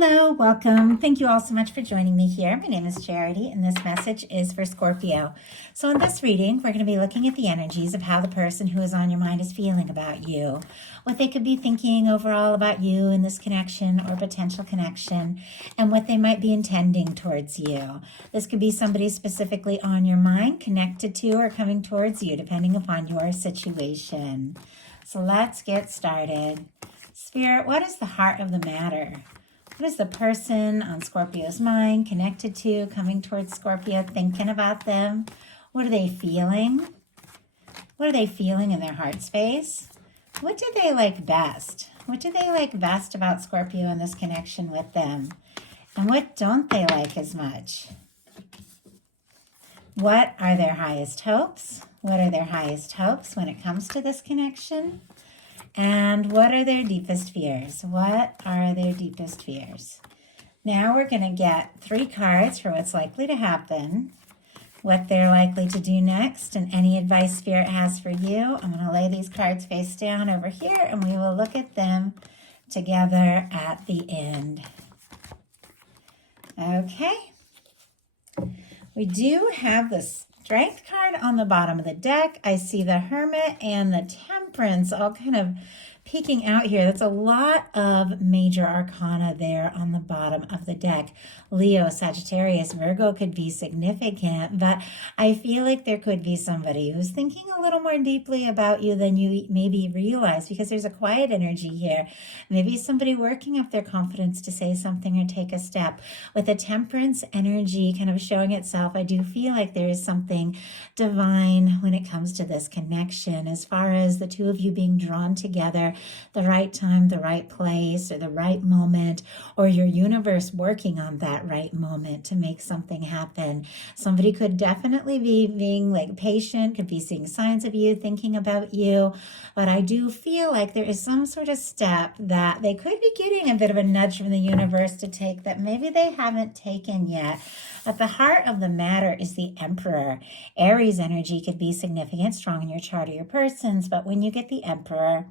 Hello, welcome. Thank you all so much for joining me here. My name is Charity, and this message is for Scorpio. So in this reading, we're going to be looking at the energies of how the person who is on your mind is feeling about you, what they could be thinking overall about you in this connection or potential connection, and what they might be intending towards you. This could be somebody specifically on your mind, connected to, or coming towards you, depending upon your situation. So let's get started. Spirit, what is the heart of the matter? What is the person on Scorpio's mind connected to, coming towards Scorpio, thinking about them? What are they feeling? What are they feeling in their heart space? What do they like best? What do they like best about Scorpio and this connection with them? And what don't they like as much? What are their highest hopes? What are their highest hopes when it comes to this connection? And what are their deepest fears? What are their deepest fears? Now we're going to get 3 cards for what's likely to happen, what they're likely to do next, and any advice Spirit has for you. I'm going to lay these cards face down over here, and we will look at them together at the end. Okay. We do have the Strength card on the bottom of the deck. I see the Hermit and the Temperance all kind of peeking out here. That's a lot of major arcana there on the bottom of the deck. Leo, Sagittarius, Virgo could be significant, but I feel like there could be somebody who's thinking a little more deeply about you than you maybe realize, because there's a quiet energy here. Maybe somebody working up their confidence to say something or take a step. With the Temperance energy kind of showing itself, I do feel like there is something divine when it comes to this connection, as far as the two of you being drawn together, the right time, the right place, or the right moment, or your universe working on that right moment to make something happen. Somebody could definitely be being like patient, could be seeing signs of you, thinking about you, but I do feel like there is some sort of step that they could be getting a bit of a nudge from the universe to take that maybe they haven't taken yet. At the heart of the matter is the Emperor. Aries energy could be significant, strong in your chart or your persons, but when you get the Emperor,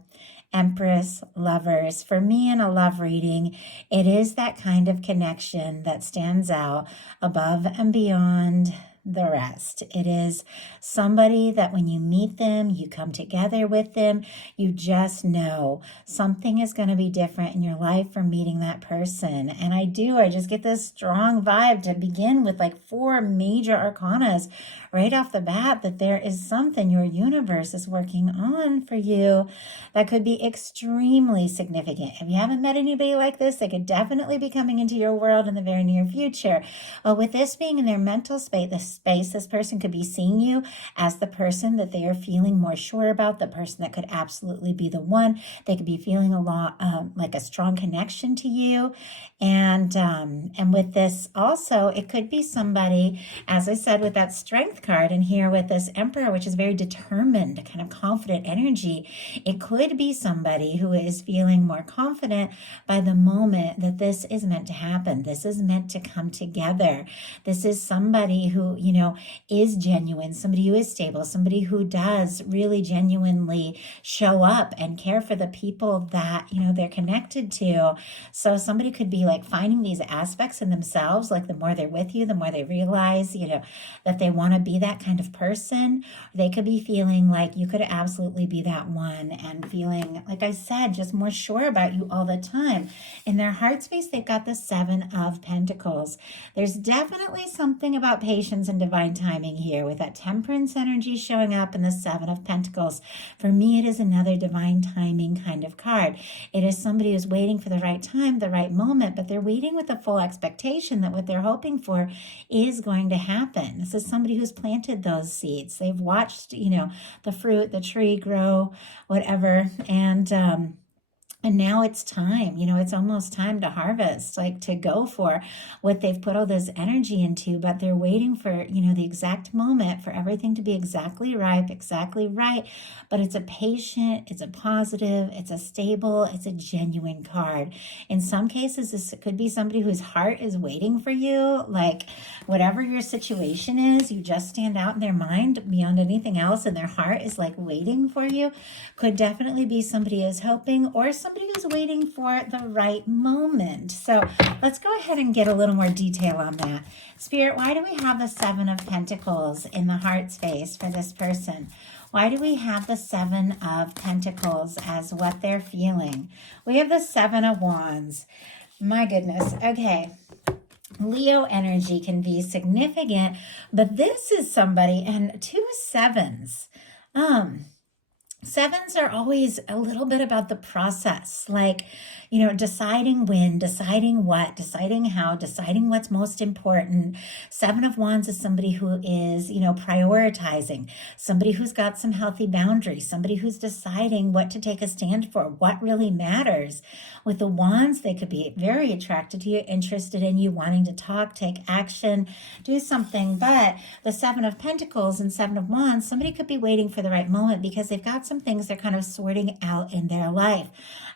Empress, Lovers, for me in a love reading, it is that kind of connection that stands out above and beyond the rest. It is somebody that when you meet them, you come together with them, you just know something is going to be different in your life from meeting that person. And I just get this strong vibe to begin with, like 4 major arcanas right off the bat, that there is something your universe is working on for you that could be extremely significant. If you haven't met anybody like this, they could definitely be coming into your world in the very near future. With this being in their mental space, this person could be seeing you as the person that they are feeling more sure about, the person that could absolutely be the one. They could be feeling a lot like a strong connection to you. And with this also, it could be somebody, as I said, with that Strength card, and here with this Emperor, which is very determined, kind of confident energy. It could be somebody who is feeling more confident by the moment that this is meant to happen. This is meant to come together. This is somebody who, is genuine, somebody who is stable, somebody who does really genuinely show up and care for the people that, they're connected to. So somebody could be like finding these aspects in themselves, like the more they're with you, the more they realize, that they want to be that kind of person. They could be feeling like you could absolutely be that one, and feeling, like I said, just more sure about you all the time. In their heart space, they've got the 7 of Pentacles. There's definitely something about patience and divine timing here with that Temperance energy showing up in the 7 of Pentacles. For me, it is another divine timing kind of card. It is somebody who's waiting for the right time, the right moment, but they're waiting with the full expectation that what they're hoping for is going to happen. This is somebody who's planted those seeds. They've watched, the fruit, the tree grow, whatever, and now it's time, it's almost time to harvest, like to go for what they've put all this energy into, but they're waiting for, the exact moment for everything to be exactly ripe, exactly right. But it's a patient, it's a positive, it's a stable, it's a genuine card. In some cases, this could be somebody whose heart is waiting for you, like whatever your situation is, you just stand out in their mind beyond anything else, and their heart is like waiting for you. Could definitely be somebody who's hoping, or somebody who's waiting for the right moment. So let's go ahead and get a little more detail on that. Spirit, why do we have the Seven of Pentacles in the heart space for this person? Why do we have the Seven of Pentacles as what they're feeling? We have the Seven of Wands. My goodness. Okay. Leo energy can be significant, but this is somebody, and two sevens. Sevens are always a little bit about the process, like, you know, deciding when, deciding what, deciding how, deciding what's most important. Seven of Wands is somebody who is, you know, prioritizing, somebody who's got some healthy boundaries, somebody who's deciding what to take a stand for, what really matters. With the Wands, they could be very attracted to you, interested in you, wanting to talk, take action, do something. But the Seven of Pentacles and Seven of Wands, somebody could be waiting for the right moment because they've got some things they're kind of sorting out in their life.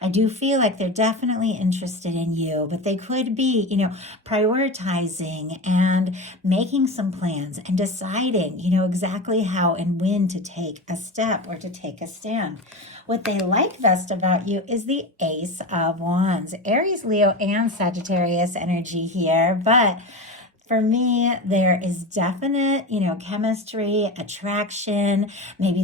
I do feel like they're definitely interested in you, but they could be, you know, prioritizing and making some plans and deciding, you know, exactly how and when to take a step or to take a stand. What they like best about you is the Ace of Wands. Aries, Leo, and Sagittarius energy here, but for me, there is definite, you know, chemistry, attraction. Maybe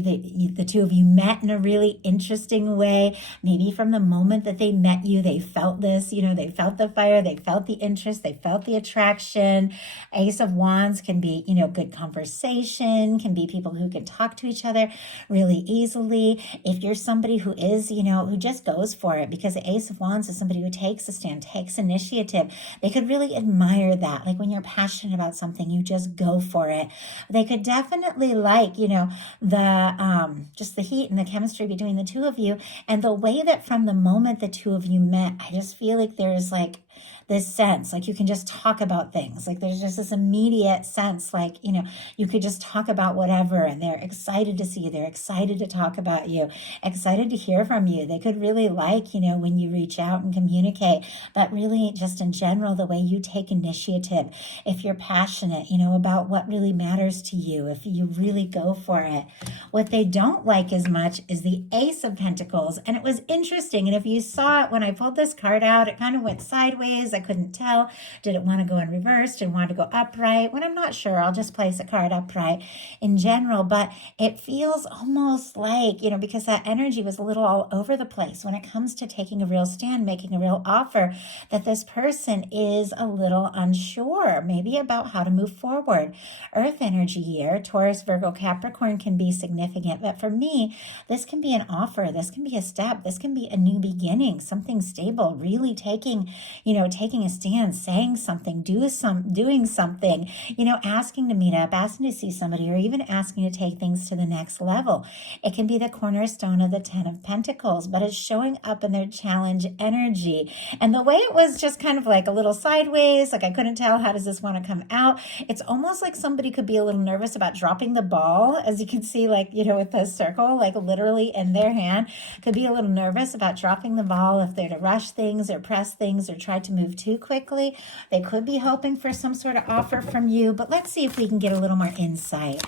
the two of you met in a really interesting way. Maybe from the moment that they met you, they felt this, you know, they felt the fire, they felt the interest, they felt the attraction. Ace of Wands can be, you know, good conversation, can be people who can talk to each other really easily. If you're somebody who is, you know, who just goes for it, because the Ace of Wands is somebody who takes a stand, takes initiative, they could really admire that. Like when you're passionate about something, you just go for it. They could definitely like, you know, the just the heat and the chemistry between the two of you, and the way that from the moment the two of you met, I just feel like there's like this sense, like you can just talk about things. Like there's just this immediate sense, like, you know, you could just talk about whatever, and they're excited to see you. They're excited to talk about you, excited to hear from you. They could really like, you know, when you reach out and communicate, but really just in general, the way you take initiative. If you're passionate, you know, about what really matters to you, if you really go for it. What they don't like as much is the Ace of Pentacles. And it was interesting. And if you saw it when I pulled this card out, it kind of went sideways. I couldn't tell. Did it want to go in reverse? Did it want to go upright? When I'm not sure, I'll just place a card upright in general. But it feels almost like, you know, because that energy was a little all over the place when it comes to taking a real stand, making a real offer, that this person is a little unsure, maybe about how to move forward. Earth energy here, Taurus, Virgo, Capricorn can be significant. But for me, this can be an offer. This can be a step. This can be a new beginning, something stable, really taking, you know, taking a stand, saying something, doing something, you know, asking to meet up, asking to see somebody, or even asking to take things to the next level. It can be the cornerstone of the Ten of Pentacles, but it's showing up in their challenge energy. And the way it was just kind of like a little sideways, like I couldn't tell, how does this want to come out? It's almost like somebody could be a little nervous about dropping the ball, as you can see, like, you know, with the circle, like literally in their hand, could be a little nervous about dropping the ball if they're to rush things or press things or try to move too quickly. They could be hoping for some sort of offer from you, but let's see if we can get a little more insight.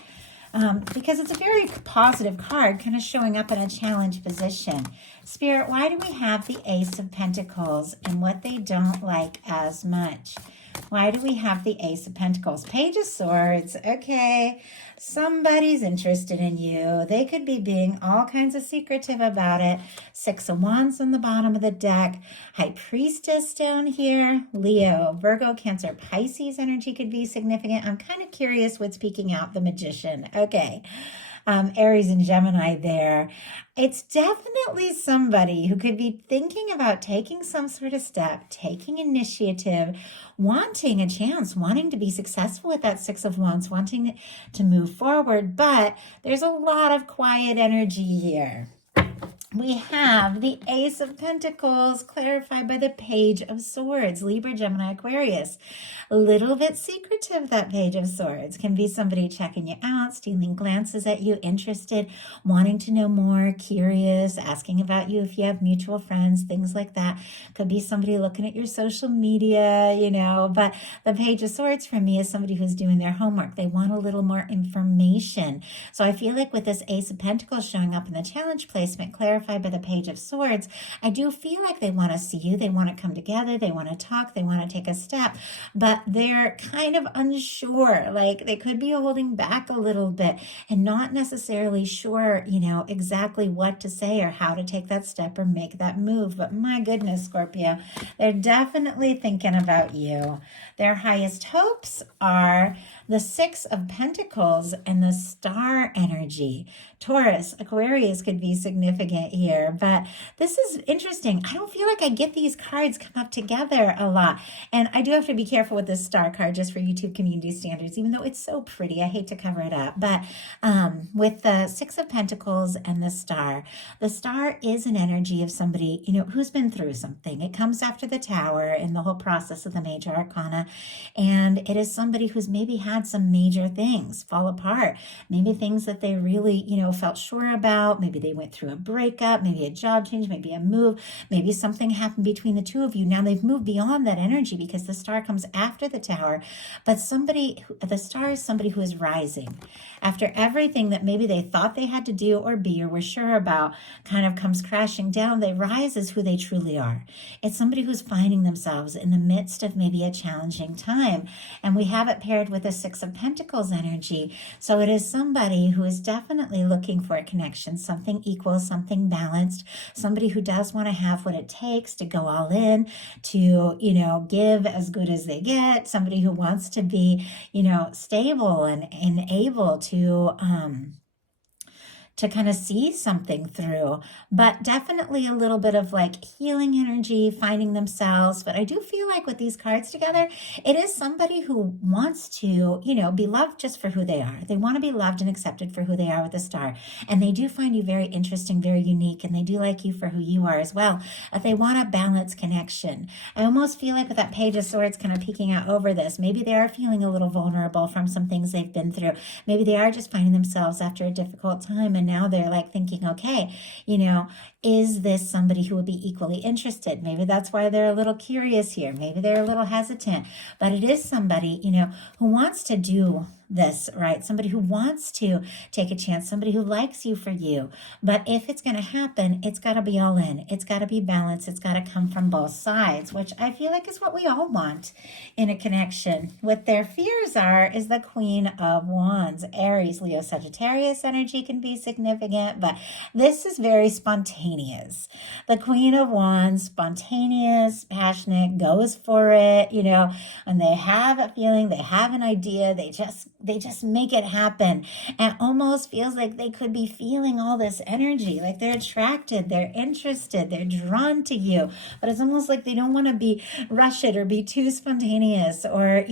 Because it's a very positive card, kind of showing up in a challenge position. Spirit, why do we have the Ace of Pentacles and what they don't like as much? Why do we have the Ace of Pentacles? Page of Swords. Okay, somebody's interested in you. They could be being all kinds of secretive about it. Six of Wands on the bottom of the deck. High Priestess down here. Leo, Virgo, Cancer, Pisces energy could be significant. I'm kind of curious what's peeking out. The Magician. Okay. Aries and Gemini there. It's definitely somebody who could be thinking about taking some sort of step, taking initiative, wanting a chance, wanting to be successful with that Six of Wands, wanting to move forward. But there's a lot of quiet energy here. We have the Ace of Pentacles clarified by the Page of Swords, Libra, Gemini, Aquarius. A little bit secretive, that Page of Swords. Can be somebody checking you out, stealing glances at you, interested, wanting to know more, curious, asking about you if you have mutual friends, things like that. Could be somebody looking at your social media, you know, but the Page of Swords for me is somebody who's doing their homework. They want a little more information. So I feel like with this Ace of Pentacles showing up in the challenge placement, clarifying clarified by the Page of Swords, I do feel like they want to see you. They want to come together. They want to talk. They want to take a step, but they're kind of unsure. Like they could be holding back a little bit and not necessarily sure, exactly what to say or how to take that step or make that move. But my goodness, Scorpio, they're definitely thinking about you. Their highest hopes are the Six of Pentacles and the Star energy. Taurus, Aquarius could be significant here, but this is interesting. I don't feel like I get these cards come up together a lot. And I do have to be careful with this star card just for YouTube community standards, even though it's so pretty. I hate to cover it up. But with the Six of Pentacles and the Star is an energy of somebody, who's been through something. It comes after the Tower in the whole process of the major arcana. And it is somebody who's maybe had some major things fall apart. Maybe things that they really, felt sure about. Maybe they went through a breakup, maybe a job change, maybe a move, maybe something happened between the two of you. Now they've moved beyond that energy because the Star comes after the Tower. But the Star is somebody who is rising. After everything that maybe they thought they had to do or be or were sure about kind of comes crashing down, they rise as who they truly are. It's somebody who's finding themselves in the midst of maybe a challenging time. And we have it paired with the Six of Pentacles energy. So it is somebody who is definitely looking for a connection, something equal, something balanced, somebody who does want to have what it takes to go all in, to, give as good as they get, somebody who wants to be, stable and able to kind of see something through, but definitely a little bit of like healing energy, finding themselves. But I do feel like with these cards together, it is somebody who wants to, be loved just for who they are. They want to be loved and accepted for who they are with the Star. And they do find you very interesting, very unique, and they do like you for who you are as well. But they want a balanced connection. I almost feel like with that Page of Swords kind of peeking out over this, maybe they are feeling a little vulnerable from some things they've been through. Maybe they are just finding themselves after a difficult time, and now they're like thinking, okay, is this somebody who would be equally interested? Maybe that's why they're a little curious here. Maybe they're a little hesitant, but it is somebody, who wants to do this, right? Somebody who wants to take a chance, somebody who likes you for you. But if it's going to happen, it's got to be all in. It's got to be balanced. It's got to come from both sides, which I feel like is what we all want in a connection. What their fears is the Queen of Wands. Aries, Leo, Sagittarius energy can be significant, but this is very spontaneous. The Queen of Wands, spontaneous, passionate, goes for it, and they have a feeling, they have an idea, they just make it happen, and almost feels like they could be feeling all this energy, like they're attracted, they're interested, they're drawn to you, but it's almost like they don't want to be rush it or be too spontaneous or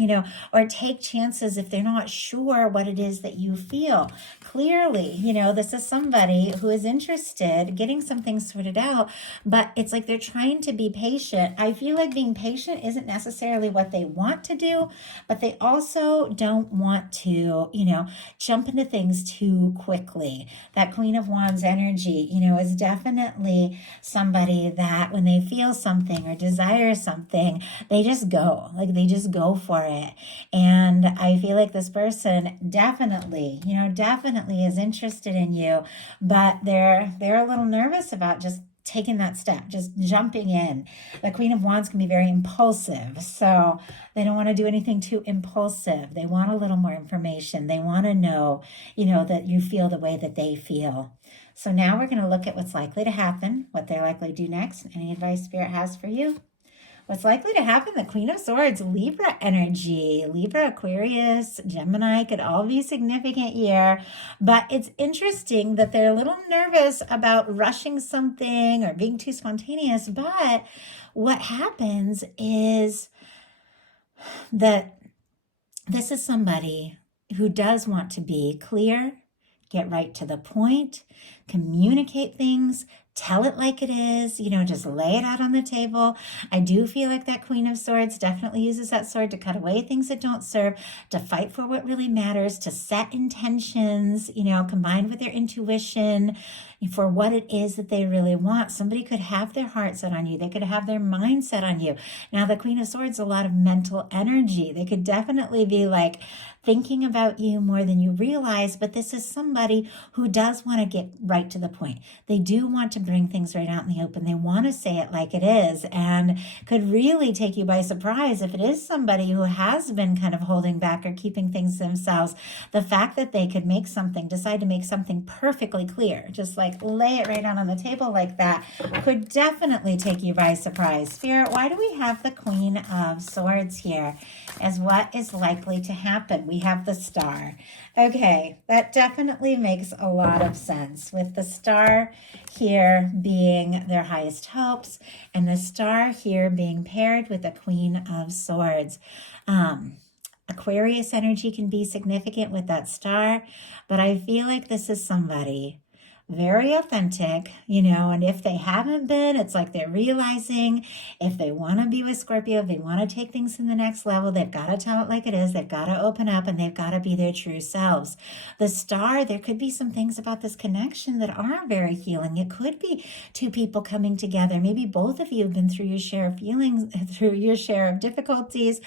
take chances if they're not sure what it is that you feel. Clearly, this is somebody who is interested, getting some things sorted out, but it's like they're trying to be patient. I feel like being patient isn't necessarily what they want to do, but they also don't want to, jump into things too quickly. That Queen of Wands energy, is definitely somebody that when they feel something or desire something, they just go for it. And I feel like this person definitely is interested in you, but they're a little nervous about just taking that step, just jumping in. The Queen of Wands can be very impulsive, so they don't want to do anything too impulsive. They want a little more information. They want to know, that you feel the way that they feel. So now we're going to look at what's likely to happen, what they're likely to do next, any advice Spirit has for you. What's likely to happen, the Queen of Swords, Libra energy. Libra, Aquarius, Gemini could all be significant here. But it's interesting that they're a little nervous about rushing something or being too spontaneous. But what happens is that this is somebody who does want to be clear, get right to the point, communicate things, tell it like it is, just lay it out on the table. I do feel like that Queen of Swords definitely uses that sword to cut away things that don't serve, to fight for what really matters, to set intentions, combined with their intuition for what it is that they really want. Somebody could have their heart set on you. They could have their mind set on you. Now, the Queen of Swords, a lot of mental energy. They could definitely be like thinking about you more than you realize, but this is somebody who does want to get right to the point. They do want to bring things right out in the open. They want to say it like it is, and could really take you by surprise if it is somebody who has been kind of holding back or keeping things to themselves. The fact that they could decide to make something perfectly clear, just like lay it right out on the table like that, could definitely take you by surprise. Spirit, why do we have the Queen of Swords here as what is likely to happen? We have the Star. Okay, that definitely makes a lot of sense, with the Star here being their highest hopes and the Star here being paired with the Queen of Swords. Aquarius energy can be significant with that Star, but I feel like this is somebody very authentic, and if they haven't been, it's like they're realizing if they want to be with Scorpio, if they want to take things to the next level, they've got to tell it like it is. They've got to open up, and they've got to be their true selves. The Star, there could be some things about this connection that are very healing. It could be two people coming together. Maybe both of you have been through your share of feelings, through your share of difficulties.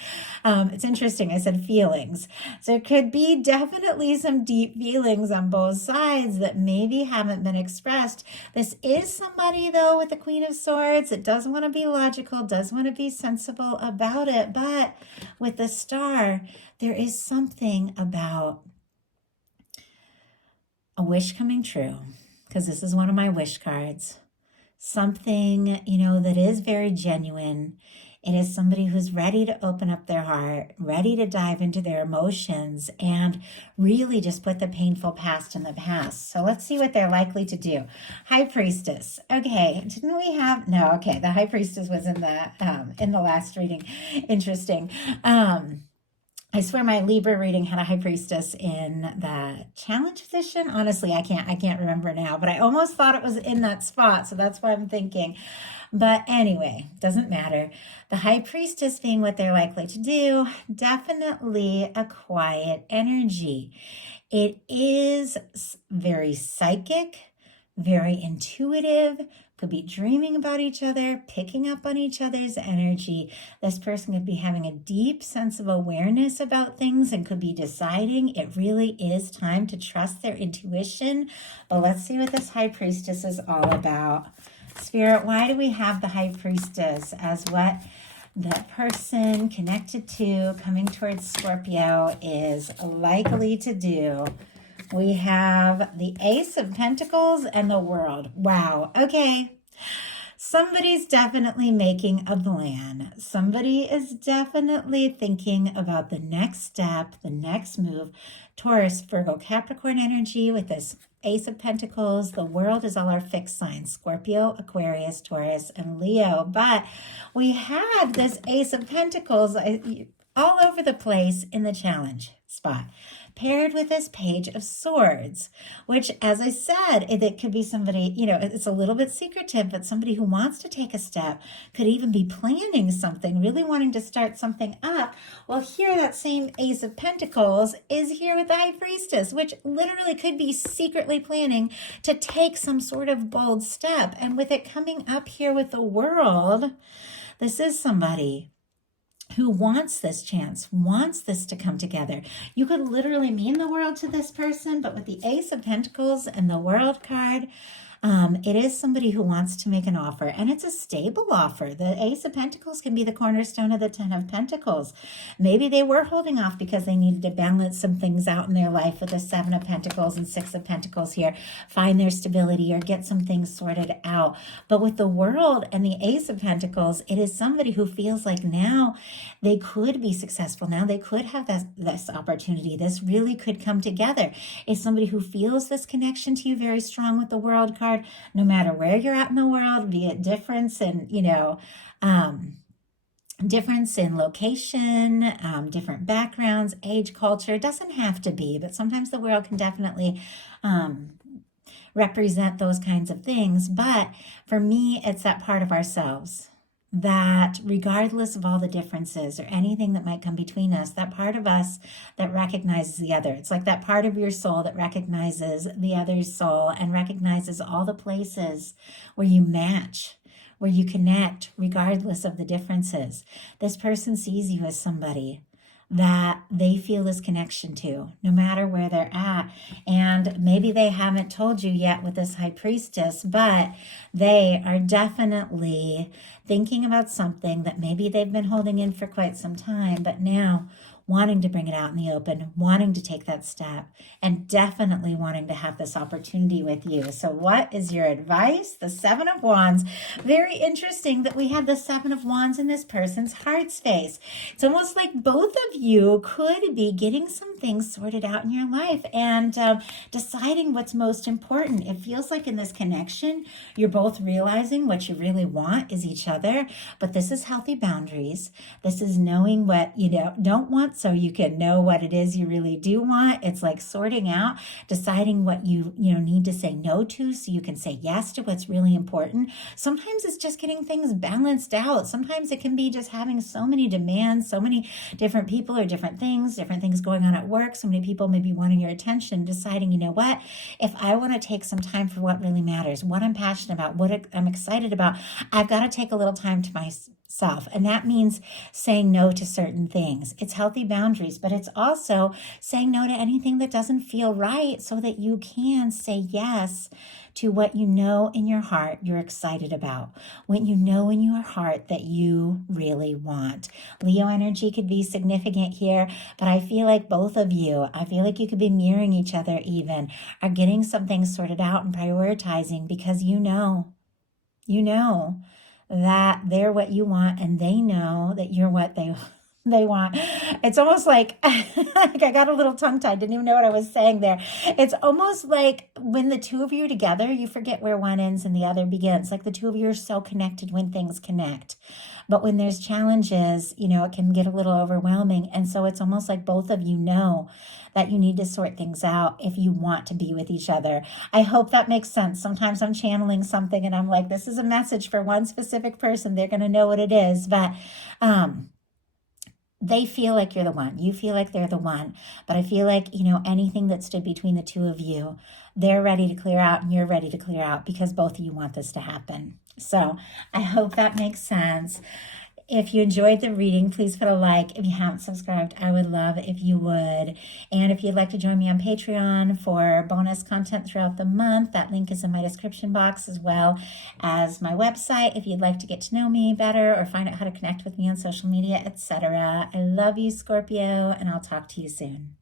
It's interesting, I said feelings. So it could be definitely some deep feelings on both sides that maybe haven't been expressed. This is somebody, though, with the Queen of Swords that does want to be logical, does want to be sensible about it, but with the Star, there is something about a wish coming true, because this is one of my wish cards. Something, that is very genuine. It is somebody who's ready to open up their heart, ready to dive into their emotions, and really just put the painful past in the past. So let's see what they're likely to do. High Priestess. Okay, didn't we have? No, okay, the High Priestess was in the last reading. Interesting. I swear my Libra reading had a High Priestess in the challenge position. Honestly, I can't remember now, but I almost thought it was in that spot, so that's why I'm thinking. But anyway, doesn't matter. The High Priestess being what they're likely to do, definitely a quiet energy. It is very psychic, very intuitive, could be dreaming about each other, picking up on each other's energy. This person could be having a deep sense of awareness about things and could be deciding it really is time to trust their intuition. But let's see what this High Priestess is all about. Spirit, why do we have the High Priestess as what the person connected to coming towards Scorpio is likely to do? We have the Ace of Pentacles and the World. Wow. Okay. Somebody's definitely making a plan. Somebody is definitely thinking about the next step, the next move. Taurus, Virgo, Capricorn energy with this Ace of Pentacles. The World is all our fixed signs: Scorpio, Aquarius, Taurus, and Leo. But we had this Ace of Pentacles all over the place in the challenge spot, paired with this Page of Swords, which, as I said, it could be somebody, it's a little bit secretive, but somebody who wants to take a step, could even be planning something, really wanting to start something up. Well, here, that same Ace of Pentacles is here with the High Priestess, which literally could be secretly planning to take some sort of bold step. And with it coming up here with the World, this is somebody who wants this chance, wants this to come together. You could literally mean the world to this person, but with the Ace of Pentacles and the World card, it is somebody who wants to make an offer, and it's a stable offer. The Ace of Pentacles can be the cornerstone of the Ten of Pentacles. Maybe they were holding off because they needed to balance some things out in their life with the Seven of Pentacles and Six of Pentacles here, find their stability or get some things sorted out. But with the World and the Ace of Pentacles, it is somebody who feels like now they could be successful. Now they could have this opportunity. This really could come together. It's somebody who feels this connection to you very strong with the World card. No matter where you're at in the world, be it difference in, difference in location, different backgrounds, age, culture, it doesn't have to be, but sometimes the world can definitely represent those kinds of things. But for me, it's that part of ourselves that, regardless of all the differences or anything that might come between us, that part of us that recognizes the other. It's like that part of your soul that recognizes the other's soul and recognizes all the places where you match, where you connect, regardless of the differences. This person sees you as somebody that they feel this connection to, no matter where they're at. And maybe they haven't told you yet with this high priestess, but they are definitely thinking about something that maybe they've been holding in for quite some time, but now wanting to bring it out in the open, wanting to take that step, and definitely wanting to have this opportunity with you. So what is your advice? The Seven of Wands. Very interesting that we have the Seven of Wands in this person's heart space. It's almost like both of you could be getting some things sorted out in your life and deciding what's most important. It feels like in this connection, you're both realizing what you really want is each other, but this is healthy boundaries. This is knowing what you don't want so you can know what it is you really do want. It's like sorting out, deciding what you need to say no to so you can say yes to what's really important. Sometimes it's just getting things balanced out. Sometimes it can be just having so many demands, so many different people or different things going on at work, so many people maybe wanting your attention, deciding, you know what, if I want to take some time for what really matters, what I'm passionate about, what I'm excited about, I've got to take a little time to myself. And that means saying no to certain things. It's healthy boundaries, but it's also saying no to anything that doesn't feel right so that you can say yes to what you know in your heart you're excited about, what you know in your heart that you really want. Leo energy could be significant here, but I feel like both of you, I feel like you could be mirroring each other even, are getting some things sorted out and prioritizing because you know that they're what you want and they know that you're what they want. It's almost like I got a little tongue-tied, didn't even know what I was saying there. It's almost like when the two of you are together, you forget where one ends and the other begins. Like the two of you are so connected when things connect. But when there's challenges, it can get a little overwhelming. And so it's almost like both of you know that you need to sort things out if you want to be with each other. I hope that makes sense. Sometimes I'm channeling something and I'm like, this is a message for one specific person. They're going to know what it is. But they feel like you're the one. You feel like they're the one. But I feel like, anything that stood between the two of you, they're ready to clear out and you're ready to clear out because both of you want this to happen. So I hope that makes sense. If you enjoyed the reading, please put a like. If you haven't subscribed, I would love if you would. And if you'd like to join me on Patreon for bonus content throughout the month, that link is in my description box, as well as my website if you'd like to get to know me better or find out how to connect with me on social media, etc. I love you, Scorpio, and I'll talk to you soon.